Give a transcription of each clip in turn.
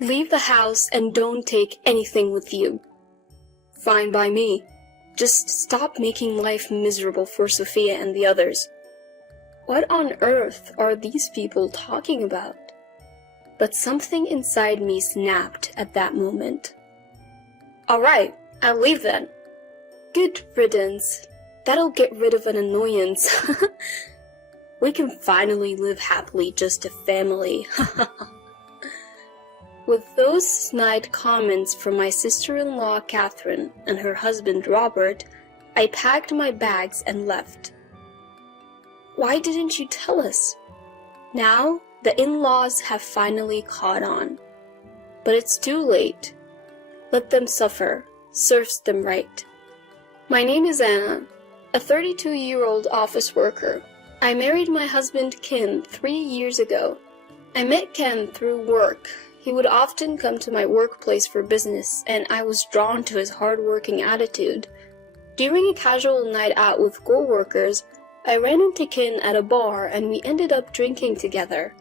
Leave the house and don't take anything with you. Fine by me. Just stop making life miserable for Sophia and the others. What on earth are these people talking about? But something inside me snapped at that moment. Alright, I'll leave then. Good riddance. That'll get rid of an annoyance. We can finally live happily just a family. With those snide comments from my sister-in-law Catherine and her husband Robert, I packed my bags and left. Why didn't you tell us? Now, the in-laws have finally caught on. But it's too late. Let them suffer. Serves them right. My name is Anna, a 32-year-old office worker. I married my husband Ken 3 years ago. I met Ken through work. He would often come to my workplace for business, and I was drawn to his hard-working attitude. During a casual night out with co-workers, I ran into Ken at a bar and we ended up drinking together.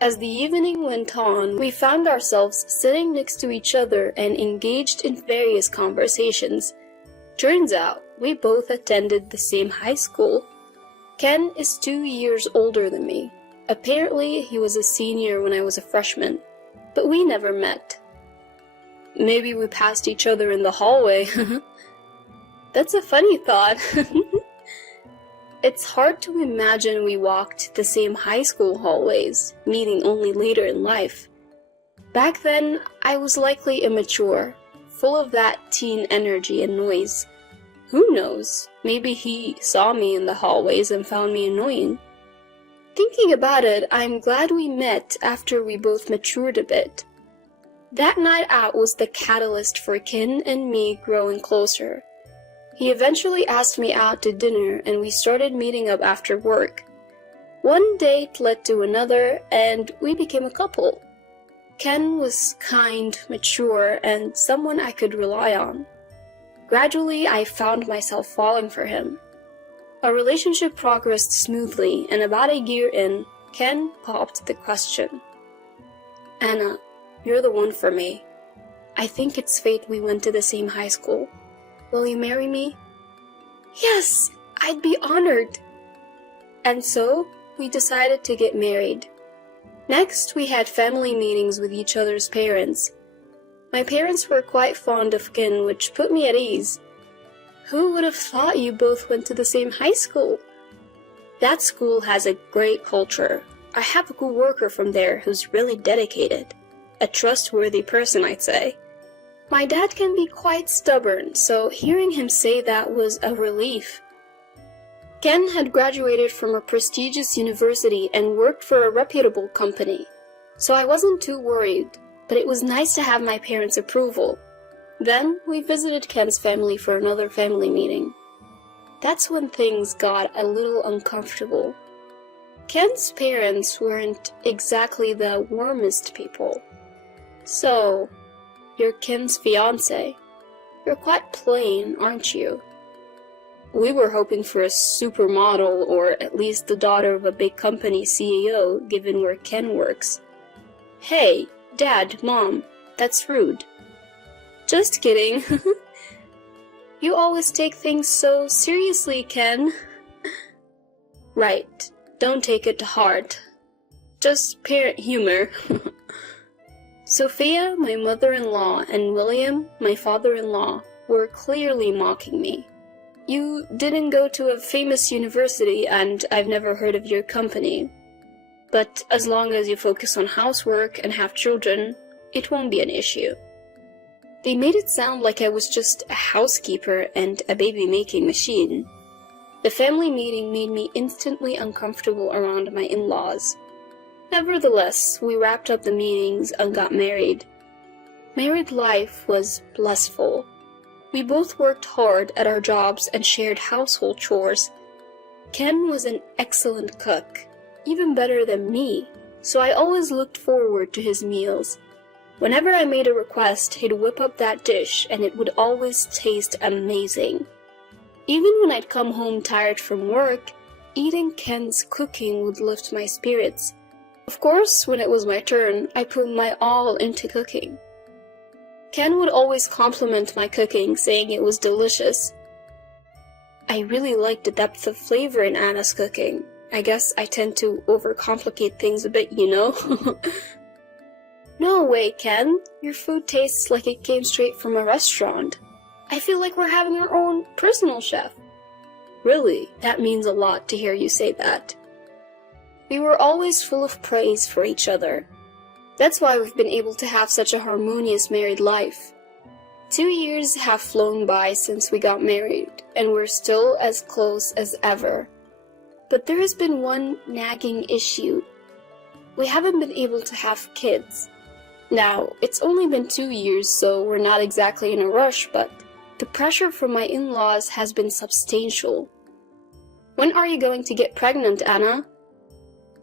As the evening went on, we found ourselves sitting next to each other and engaged in various conversations. Turns out, we both attended the same high school. Ken is 2 years older than me. Apparently, he was a senior when I was a freshman, but we never met. Maybe we passed each other in the hallway. That's a funny thought. It's hard to imagine we walked the same high school hallways, meeting only later in life. Back then, I was likely immature, full of that teen energy and noise. Who knows, maybe he saw me in the hallways and found me annoying. Thinking about it, I'm glad we met after we both matured a bit. That night out was the catalyst for Ken and me growing closer. He eventually asked me out to dinner and we started meeting up after work. One date led to another and we became a couple. Ken was kind, mature, and someone I could rely on. Gradually, I found myself falling for him. Our relationship progressed smoothly, and about a year in, Ken popped the question. Anna, you're the one for me. I think it's fate we went to the same high school. Will you marry me? Yes, I'd be honored. And so, we decided to get married. Next, we had family meetings with each other's parents. My parents were quite fond of Ken, which put me at ease. Who would have thought you both went to the same high school? That school has a great culture. I have a co-worker from there who's really dedicated. A trustworthy person, I'd say. My dad can be quite stubborn, so hearing him say that was a relief. Ken had graduated from a prestigious university and worked for a reputable company, so I wasn't too worried, but it was nice to have my parents' approval. Then, we visited Ken's family for another family meeting. That's when things got a little uncomfortable. Ken's parents weren't exactly the warmest people. So, you're Ken's fiancé. You're quite plain, aren't you? We were hoping for a supermodel or at least the daughter of a big company CEO, given where Ken works. Hey, Dad, Mom, that's rude. Just kidding. You always take things so seriously, Ken. Right, don't take it to heart. Just parent humor. Sophia, my mother-in-law, and William, my father-in-law, were clearly mocking me. You didn't go to a famous university and I've never heard of your company. But as long as you focus on housework and have children, it won't be an issue. They made it sound like I was just a housekeeper and a baby-making machine. The family meeting made me instantly uncomfortable around my in-laws. Nevertheless, we wrapped up the meetings and got married. Married life was blissful. We both worked hard at our jobs and shared household chores. Ken was an excellent cook, even better than me, so I always looked forward to his meals. Whenever I made a request, he'd whip up that dish and it would always taste amazing. Even when I'd come home tired from work, eating Ken's cooking would lift my spirits. Of course, when it was my turn, I put my all into cooking. Ken would always compliment my cooking, saying it was delicious. I really like the depth of flavor in Anna's cooking. I guess I tend to overcomplicate things a bit, you know? No way, Ken. Your food tastes like it came straight from a restaurant. I feel like we're having our own personal chef. Really, that means a lot to hear you say that. We were always full of praise for each other. That's why we've been able to have such a harmonious married life. 2 years have flown by since we got married, and we're still as close as ever. But there has been one nagging issue. We haven't been able to have kids. Now, it's only been 2 years, so we're not exactly in a rush, but the pressure from my in-laws has been substantial. When are you going to get pregnant, Anna?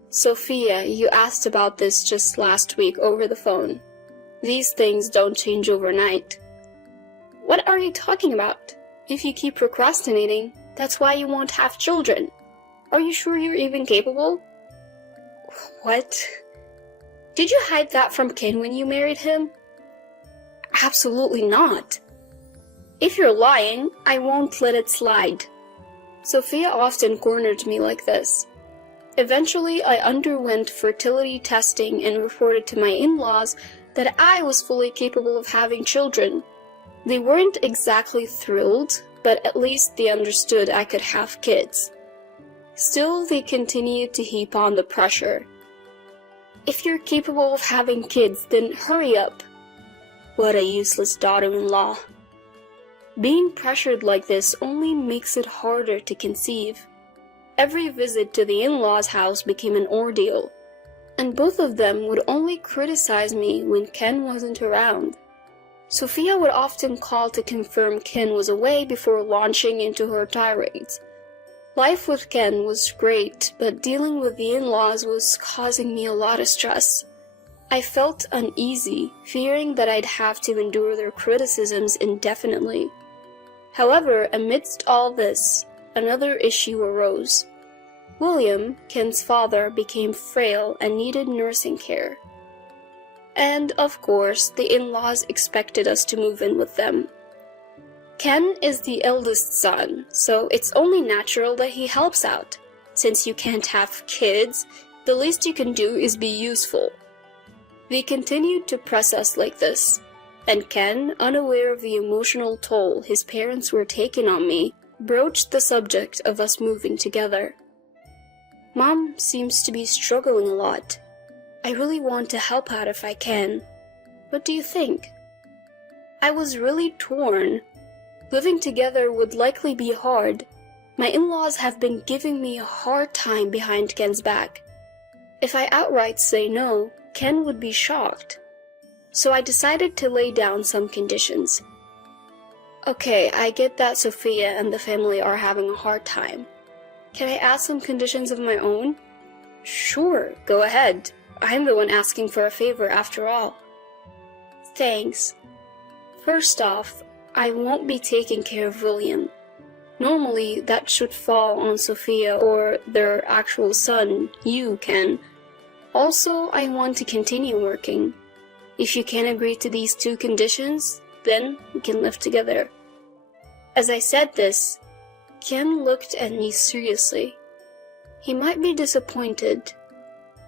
Sophia, you asked about this just last week over the phone. These things don't change overnight. What are you talking about? If you keep procrastinating, that's why you won't have children. Are you sure you're even capable? What? Did you hide that from Ken when you married him? Absolutely not. If you're lying, I won't let it slide. Sophia often cornered me like this. Eventually, I underwent fertility testing and reported to my in-laws that I was fully capable of having children. They weren't exactly thrilled, but at least they understood I could have kids. Still, they continued to heap on the pressure. If you're capable of having kids, then hurry up. What a useless daughter-in-law. Being pressured like this only makes it harder to conceive. Every visit to the in-laws' house became an ordeal, and both of them would only criticize me when Ken wasn't around. Sophia would often call to confirm Ken was away before launching into her tirades. Life with Ken was great, but dealing with the in-laws was causing me a lot of stress. I felt uneasy, fearing that I'd have to endure their criticisms indefinitely. However, amidst all this, another issue arose. William, Ken's father, became frail and needed nursing care. And, of course, the in-laws expected us to move in with them. Ken is the eldest son, so it's only natural that he helps out. Since you can't have kids, the least you can do is be useful. They continued to press us like this, and Ken, unaware of the emotional toll his parents were taking on me, broached the subject of us moving together. Mom seems to be struggling a lot. I really want to help out if I can. What do you think? I was really torn. Living together would likely be hard. My in-laws have been giving me a hard time behind Ken's back. If I outright say no, Ken would be shocked. So I decided to lay down some conditions. Okay, I get that Sophia and the family are having a hard time. Can I ask some conditions of my own? Sure, go ahead. I'm the one asking for a favor after all. Thanks. First off, I won't be taking care of William. Normally, that should fall on Sophia or their actual son, you, Ken. Also, I want to continue working. If you can agree to these 2 conditions, then we can live together. As I said this, Ken looked at me seriously. He might be disappointed.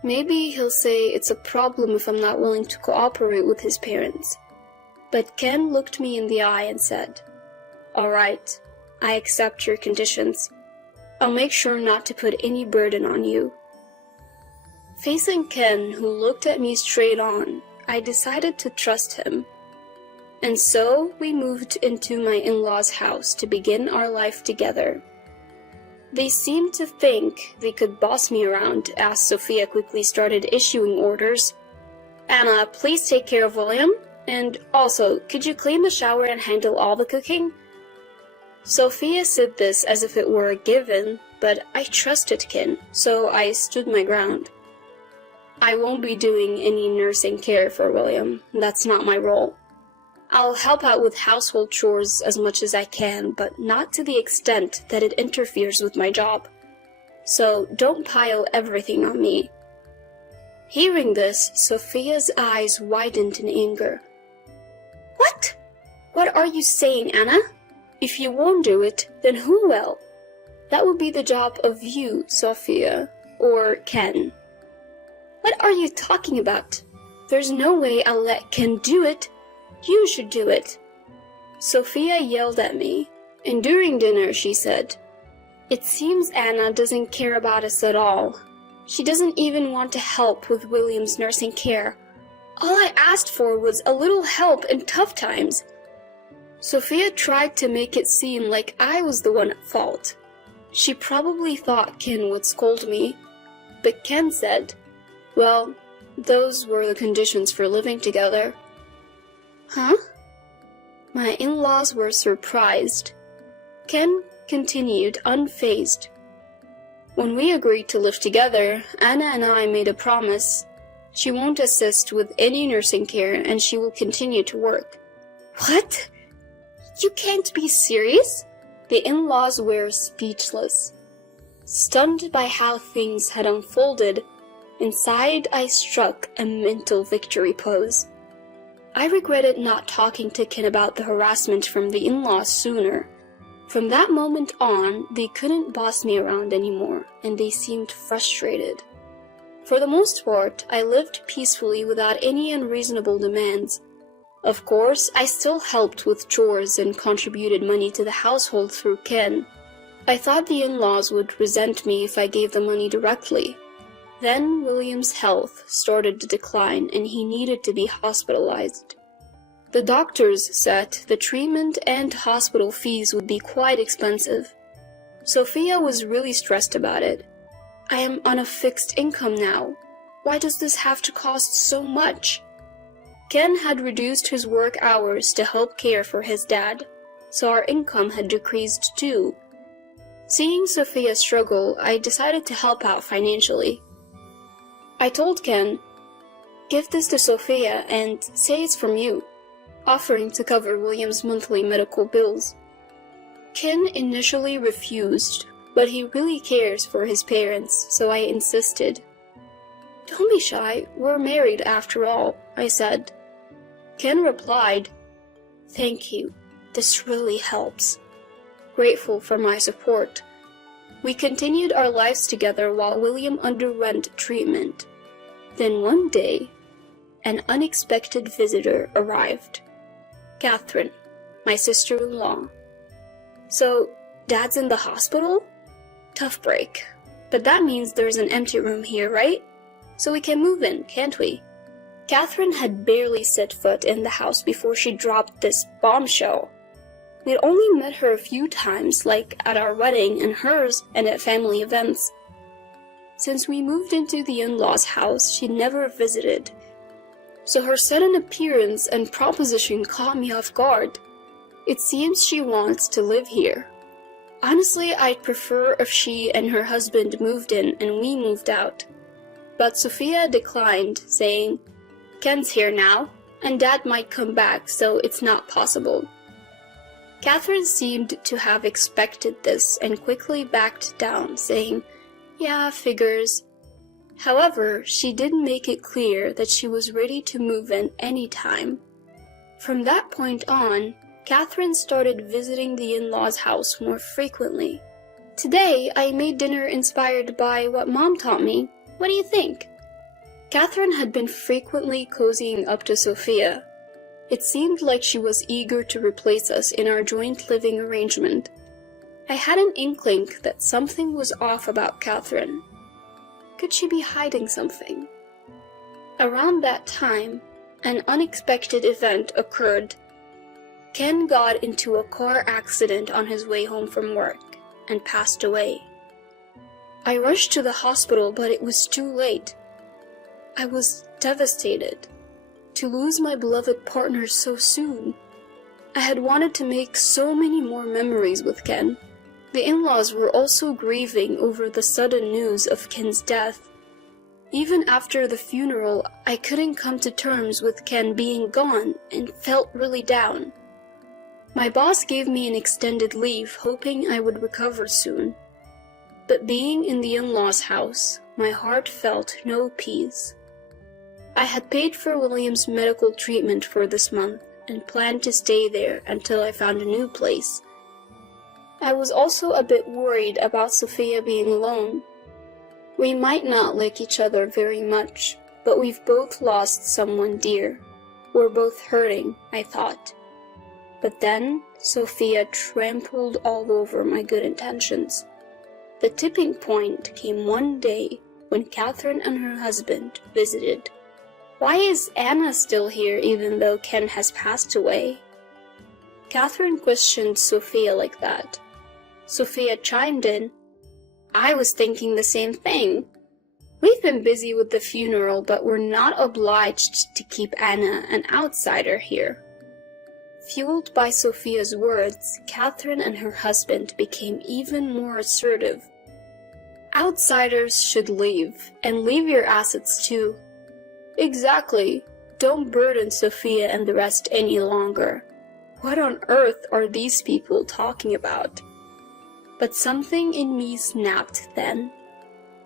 Maybe he'll say it's a problem if I'm not willing to cooperate with his parents. But Ken looked me in the eye and said, "All right, I accept your conditions. I'll make sure not to put any burden on you." Facing Ken, who looked at me straight on, I decided to trust him. And so we moved into my in-laws' house to begin our life together. They seemed to think they could boss me around as Sophia quickly started issuing orders. "Anna, please take care of William. And also, could you clean the shower and handle all the cooking?" Sophia said this as if it were a given, but I trusted Ken, so I stood my ground. I won't be doing any nursing care for William. That's not my role. I'll help out with household chores as much as I can, but not to the extent that it interferes with my job. So don't pile everything on me. Hearing this, Sophia's eyes widened in anger. What? What are you saying, Anna? If you won't do it, then who will? That would be the job of you, Sophia, or Ken. What are you talking about? There's no way I'll let Ken do it. You should do it. Sophia yelled at me, and during dinner she said, It seems Anna doesn't care about us at all. She doesn't even want to help with William's nursing care. All I asked for was a little help in tough times. Sophia tried to make it seem like I was the one at fault. She probably thought Ken would scold me, but Ken said, Well, those were the conditions for living together. Huh? My in-laws were surprised. Ken continued unfazed. When we agreed to live together, Anna and I made a promise. She won't assist with any nursing care and she will continue to work. What? You can't be serious? The in-laws were speechless. Stunned by how things had unfolded, inside I struck a mental victory pose. I regretted not talking to Ken about the harassment from the in-laws sooner. From that moment on, they couldn't boss me around anymore, and they seemed frustrated. For the most part, I lived peacefully without any unreasonable demands. Of course, I still helped with chores and contributed money to the household through Ken. I thought the in-laws would resent me if I gave the money directly. Then William's health started to decline and he needed to be hospitalized. The doctors said the treatment and hospital fees would be quite expensive. Sophia was really stressed about it. I am on a fixed income now. Why does this have to cost so much? Ken had reduced his work hours to help care for his dad, so our income had decreased too. Seeing Sophia struggle, I decided to help out financially. I told Ken, Give this to Sophia and say it's from you, offering to cover William's monthly medical bills. Ken initially refused, but he really cares for his parents, so I insisted. Don't be shy, we're married after all, I said. Ken replied, Thank you, this really helps. Grateful for my support. We continued our lives together while William underwent treatment. Then one day, an unexpected visitor arrived. Catherine, my sister-in-law. So, Dad's in the hospital? Tough break. But that means there's an empty room here, right? So we can move in, can't we? Catherine had barely set foot in the house before she dropped this bombshell. We'd only met her a few times, like at our wedding and hers and at family events. Since we moved into the in-laws' house, she'd never visited. So her sudden appearance and proposition caught me off guard. It seems she wants to live here. Honestly, I'd prefer if she and her husband moved in and we moved out. But Sophia declined, saying, Ken's here now, and Dad might come back, so it's not possible. Catherine seemed to have expected this and quickly backed down, saying, Yeah, figures. However, she did make it clear that she was ready to move in any time. From that point on, Catherine started visiting the in-laws' house more frequently. Today, I made dinner inspired by what Mom taught me. What do you think? Catherine had been frequently cozying up to Sophia. It seemed like she was eager to replace us in our joint living arrangement. I had an inkling that something was off about Catherine. Could she be hiding something? Around that time, an unexpected event occurred. Ken got into a car accident on his way home from work and passed away. I rushed to the hospital, but it was too late. I was devastated. To lose my beloved partner so soon. I had wanted to make so many more memories with Ken. The in-laws were also grieving over the sudden news of Ken's death. Even after the funeral, I couldn't come to terms with Ken being gone and felt really down. My boss gave me an extended leave, hoping I would recover soon. But being in the in-laws' house, my heart felt no peace. I had paid for William's medical treatment for this month and planned to stay there until I found a new place. I was also a bit worried about Sophia being alone. We might not like each other very much, but we've both lost someone dear. We're both hurting, I thought. But then Sophia trampled all over my good intentions. The tipping point came one day when Catherine and her husband visited. Why is Anna still here even though Ken has passed away? Catherine questioned Sophia like that. Sophia chimed in, I was thinking the same thing. We've been busy with the funeral, but we're not obliged to keep Anna an outsider here. Fueled by Sophia's words, Catherine and her husband became even more assertive. Outsiders should leave, and leave your assets too. Exactly. Don't burden Sophia and the rest any longer. What on earth are these people talking about? But something in me snapped then.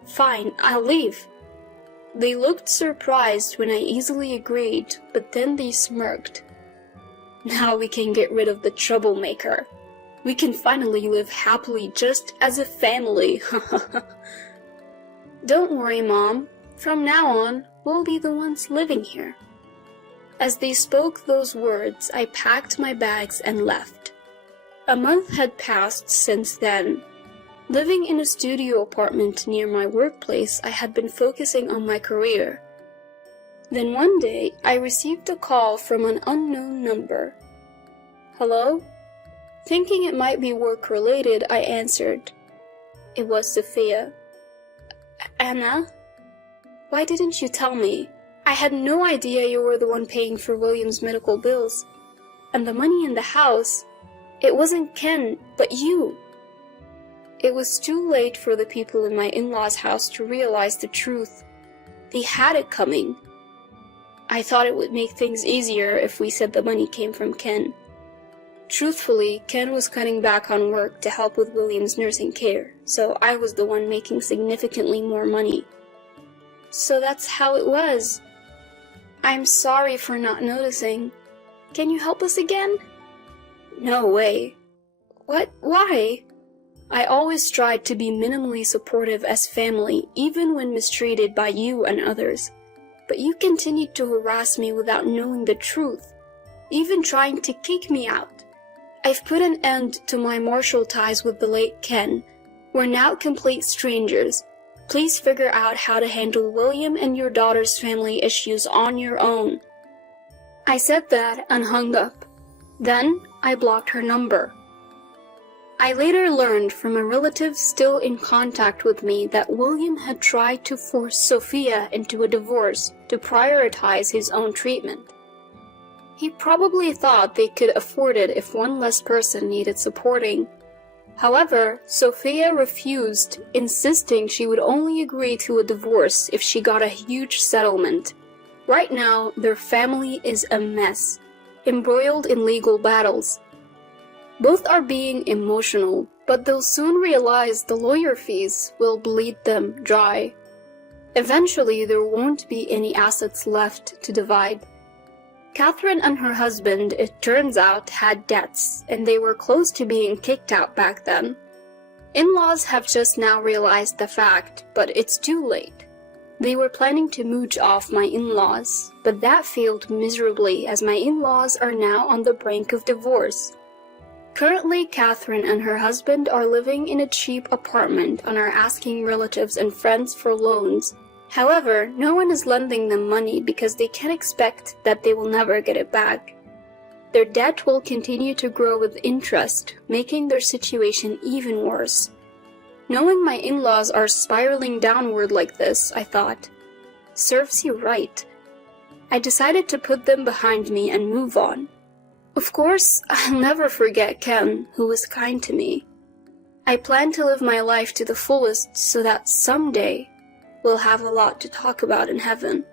Fine, I'll leave. They looked surprised when I easily agreed, but then they smirked. Now we can get rid of the troublemaker. We can finally live happily just as a family. Don't worry, Mom. From now on, we'll be the ones living here. As they spoke those words, I packed my bags and left. A month had passed since then. Living in a studio apartment near my workplace, I had been focusing on my career. Then one day, I received a call from an unknown number. Hello? Thinking it might be work-related, I answered. It was Sophia. Anna? Why didn't you tell me? I had no idea you were the one paying for William's medical bills. And the money in the house, it wasn't Ken, but you. It was too late for the people in my in-laws' house to realize the truth. They had it coming. I thought it would make things easier if we said the money came from Ken. Truthfully, Ken was cutting back on work to help with William's nursing care, so I was the one making significantly more money. So that's how it was. I'm sorry for not noticing. Can you help us again? No way. What? Why? I always tried to be minimally supportive as family, even when mistreated by you and others. But you continued to harass me without knowing the truth, even trying to kick me out. I've put an end to my martial ties with the late Ken. We're now complete strangers. Please figure out how to handle William and your daughter's family issues on your own. I said that and hung up. Then I blocked her number. I later learned from a relative still in contact with me that William had tried to force Sophia into a divorce to prioritize his own treatment. He probably thought they could afford it if one less person needed supporting. However, Sophia refused, insisting she would only agree to a divorce if she got a huge settlement. Right now, their family is a mess, embroiled in legal battles. Both are being emotional, but they'll soon realize the lawyer fees will bleed them dry. Eventually, there won't be any assets left to divide. Catherine and her husband, it turns out, had debts, and they were close to being kicked out back then. In-laws have just now realized the fact, but it's too late. They were planning to mooch off my in-laws, but that failed miserably as my in-laws are now on the brink of divorce. Currently, Catherine and her husband are living in a cheap apartment and are asking relatives and friends for loans. However, no one is lending them money because they can expect that they will never get it back. Their debt will continue to grow with interest, making their situation even worse. Knowing my in-laws are spiraling downward like this, I thought, serves you right. I decided to put them behind me and move on. Of course, I'll never forget Ken, who was kind to me. I plan to live my life to the fullest so that someday we'll have a lot to talk about in heaven.